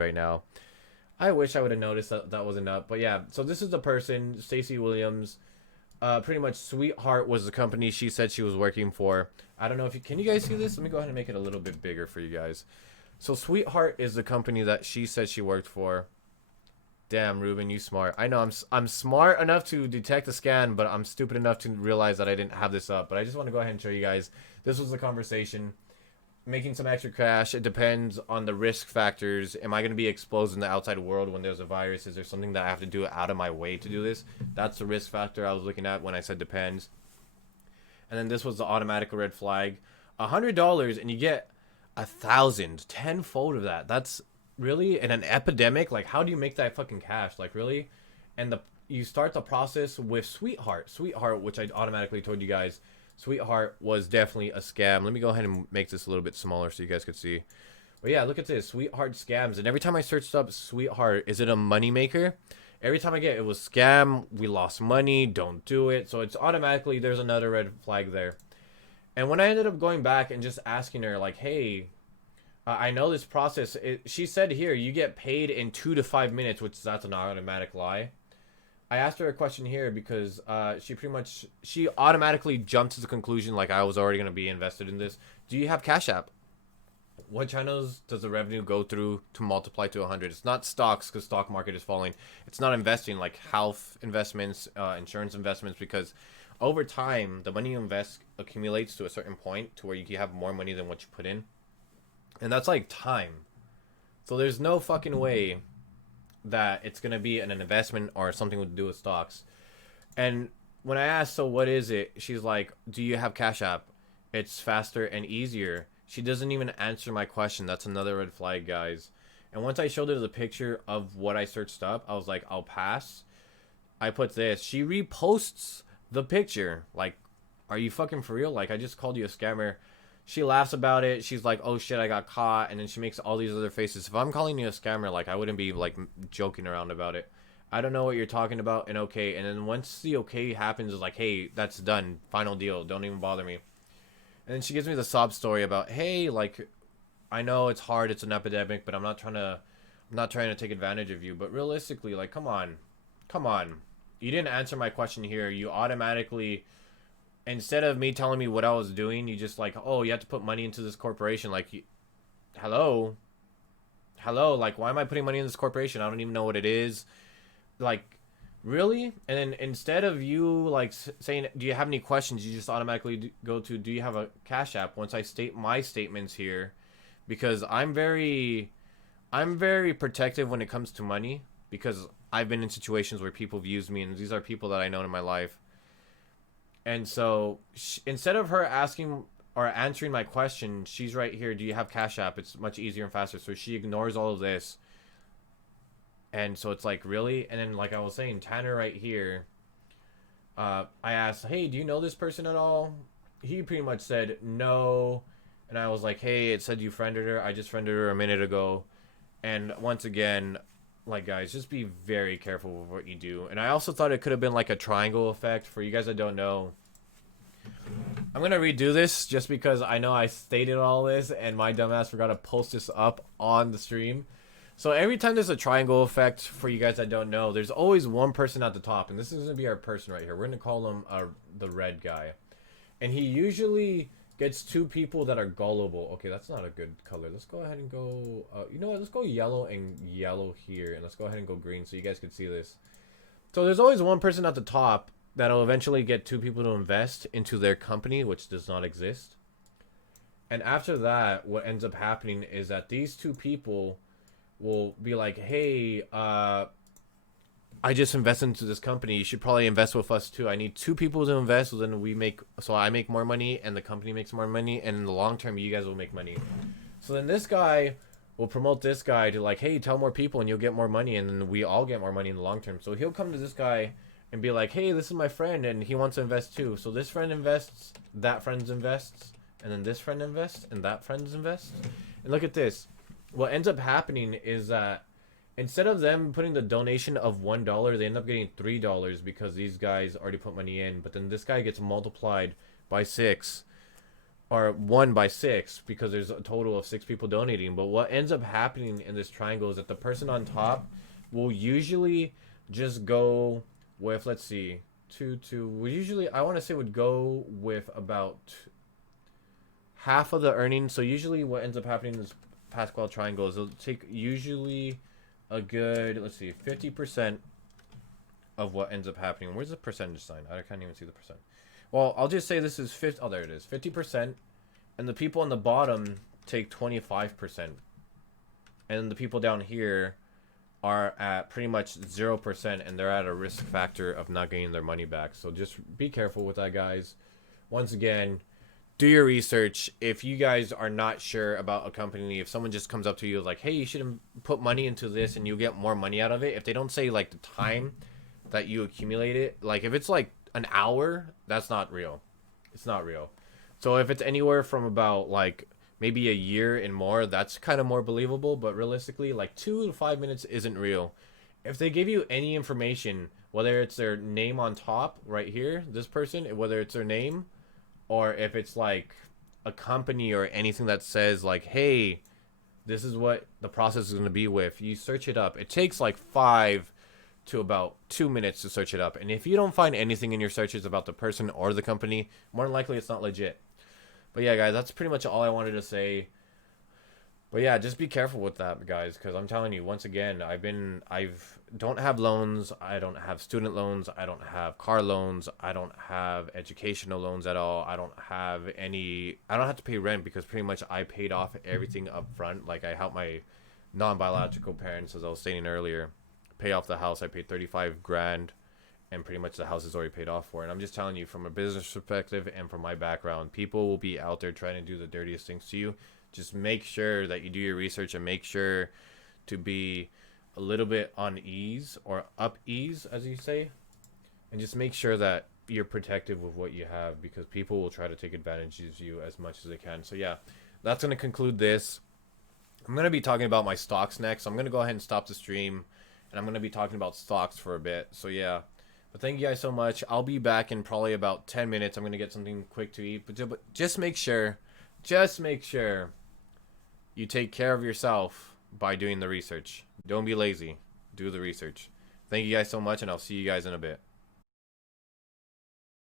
right now. I wish I would have noticed that that wasn't up. But yeah, so this is the person, Stacey Williams. Pretty much Sweetheart was the company she said she was working for. I don't know if you can you guys see this? Let me go ahead and make it a little bit bigger for you guys. So Sweetheart is the company that she said she worked for. Damn, Ruben, you smart. I know I'm smart enough to detect a scan, but I'm stupid enough to realize that I didn't have this up. But I just want to go ahead and show you guys. This was the conversation. Making some extra cash. It depends on the risk factors. Am I going to be exposed in the outside world when there's a virus? Is there something that I have to do out of my way to do this? That's the risk factor I was looking at when I said depends. And then this was the automatic red flag. $100 and you get 1,000, tenfold of that. That's really in an epidemic. Like, how do you make that fucking cash? Like, really? And you start the process with Sweetheart, which I automatically told you guys. Sweetheart was definitely a scam. Let me go ahead and make this a little bit smaller so you guys could see. But yeah, look at this. Sweetheart scams. And every time I searched up Sweetheart, is it a moneymaker? Every time I get it was scam, we lost money, don't do it. So it's automatically, there's another red flag there. And when I ended up going back and just asking her, like, hey, I know this process. She said here, you get paid in 2 to 5 minutes, which that's an automatic lie. I asked her a question here because she automatically jumped to the conclusion like I was already going to be invested in this. Do you have Cash App? What channels does the revenue go through to multiply to 100? It's not stocks because stock market is falling. It's not investing like health investments, insurance investments, because over time the money you invest accumulates to a certain point to where you have more money than what you put in, and that's like time. So there's no fucking way that it's gonna be an investment or something to do with stocks. And when I asked, so what is it? She's like, do you have Cash App? It's faster and easier. She doesn't even answer my question. That's another red flag, guys. And once I showed her the picture of what I searched up, I was like, I'll pass. I put this. She reposts the picture. Like, are you fucking for real? Like, I just called you a scammer. She laughs about it. She's like, oh shit, I got caught. And then she makes all these other faces. If I'm calling you a scammer, like, I wouldn't be like joking around about it. I don't know what you're talking about, and okay. And then once the okay happens, it's like, hey, that's done. Final deal. Don't even bother me. And then she gives me the sob story about, hey, like, I know it's hard, it's an epidemic, but I'm not trying to take advantage of you. But realistically, like, come on. You didn't answer my question here. You automatically, instead of me telling me what I was doing, you just like, oh, you have to put money into this corporation. Like, hello, like, why am I putting money in this corporation? I don't even know what it is. Like, really? And then instead of you like saying, do you have any questions, you just automatically go to, do you have a Cash App? Once I state my statements here, because I'm very protective when it comes to money, because I've been in situations where people have used me, and these are people that I know in my life. And so instead of her asking or answering my question, she's right here, do you have Cash App? It's much easier and faster. So she ignores all of this. And so it's like, really? And then, like I was saying, Tanner right here, I asked, hey, do you know this person at all? He pretty much said no. And I was like, hey, it said you friended her. I just friended her a minute ago. And once again, like, guys, just be very careful with what you do. And I also thought it could have been like a triangle effect. For you guys that don't know, I'm going to redo this just because I know I stated all this and my dumbass forgot to post this up on the stream. So every time there's a triangle effect, for you guys that don't know, there's always one person at the top. And this is going to be our person right here. We're going to call him the red guy. And he usually gets two people that are gullible. Okay, that's not a good color. Let's go ahead and go... you know what? Let's go yellow and yellow here. And let's go ahead and go green so you guys can see this. So there's always one person at the top that'll eventually get two people to invest into their company, which does not exist. And after that, what ends up happening is that these two people will be like, hey, I just invested into this company. You should probably invest with us too. I need two people to invest, so then I make more money and the company makes more money, and in the long term, you guys will make money. So then this guy will promote this guy to like, hey, tell more people and you'll get more money, and then we all get more money in the long term. So he'll come to this guy and be like, hey, this is my friend and he wants to invest too. So this friend invests, that friend invests, and then this friend invests, and that friend invests. And look at this. What ends up happening is that instead of them putting the donation of $1, they end up getting $3 because these guys already put money in. But then this guy gets multiplied by 6. or 1 by 6 because there's a total of 6 people donating. But what ends up happening in this triangle is that the person on top will usually just go with, let's see, two. We usually, I want to say, would go with about half of the earnings. So usually what ends up happening in this Pascal triangle is it'll take usually a good, let's see, 50% of what ends up happening. Where's the percentage sign? I can't even see the percent. Well, I'll just say this is 50. Oh, there it is. 50%. And the people on the bottom take 25%. And the people down here are at pretty much 0%, and they're at a risk factor of not getting their money back. So just be careful with that, guys. Once again, do your research. If you guys are not sure about a company, if someone just comes up to you like, hey, you should put money into this and you'll get more money out of it. If they don't say like the time that you accumulate it, like if it's like an hour, that's not real. It's not real. So if it's anywhere from about like maybe a year and more, that's kind of more believable. But realistically, like 2 to 5 minutes isn't real. If they give you any information, whether it's their name on top right here, this person, whether it's their name, or if it's like a company or anything that says like, hey, this is what the process is going to be with, you search it up. It takes like 5 to about 2 minutes to search it up. And if you don't find anything in your searches about the person or the company, more than likely it's not legit. But yeah, guys, that's pretty much all I wanted to say. But yeah, just be careful with that, guys, because I'm telling you, once again, I've don't have loans, I don't have student loans, I don't have car loans, I don't have educational loans at all, I don't have to pay rent because pretty much I paid off everything up front. Like I helped my non-biological parents, as I was stating earlier, pay off the house. I paid 35 grand, and pretty much the house is already paid off for. And I'm just telling you, from a business perspective and from my background, people will be out there trying to do the dirtiest things to you. Just make sure that you do your research and make sure to be a little bit on ease or up ease, as you say, and just make sure that you're protective with what you have, because people will try to take advantage of you as much as they can. So yeah, that's going to conclude this. I'm going to be talking about my stocks next. So I'm going to go ahead and stop the stream, and I'm going to be talking about stocks for a bit. So yeah, but thank you guys so much. I'll be back in probably about 10 minutes. I'm going to get something quick to eat, but just make sure you take care of yourself by doing the research. Don't be lazy. Do the research. Thank you guys so much, and I'll see you guys in a bit.